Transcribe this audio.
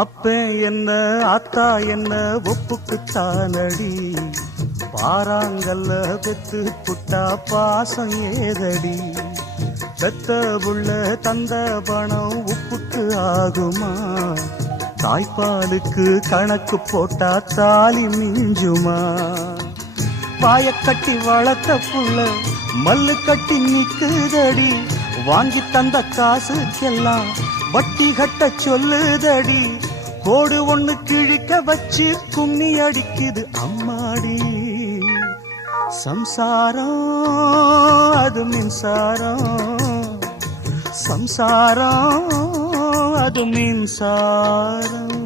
அப்ப என்ன ஆத்தா என்ன ஒப்புக்குத்தானடி, பாறாங்கல்ல பெத்து புட்டா பாசம் ஏதடி. பெத்த புள்ள தந்த பணம் உப்புக்கு ஆகுமா, தாய்ப்பாலுக்கு கணக்கு போட்டா தாலி மிஞ்சுமா. பாய கட்டி வளர்த்த புள்ள மல்லு கட்டி நிக்குதடி, வாங்கி தந்த காசுக்கெல்லாம் வட்டி கட்ட சொல்லுதடி. கோடு ஒண்ணு கிழிக்க வச்சு கும்மி அடிக்குது அம்மாடி. சம்சாரம் அது மின்சாரம், சம்சாரம் அது மின்சாரம்.